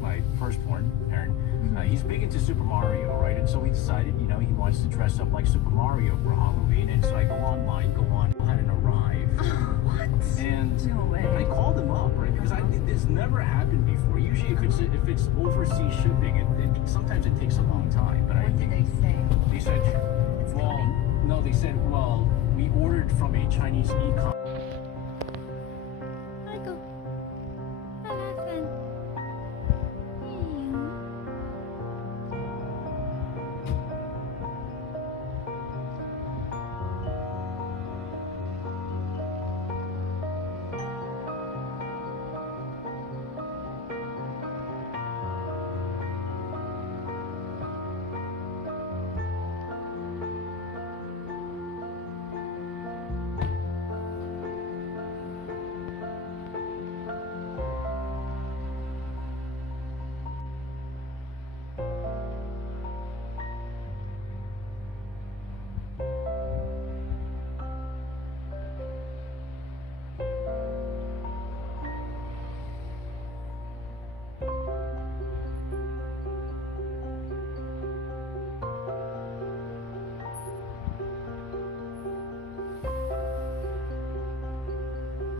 my firstborn parent, he's big into Super Mario, right? And so we decided, you know, he wants to dress up like Super Mario for Halloween. And so I go online, hadn't arrived. What? And No way. I called him up, right? Because this never happened before. Usually if it's overseas shipping, sometimes it takes a long time. But What did they say? They said, It's well, coming? no, they said, well, we ordered from a Chinese e-com.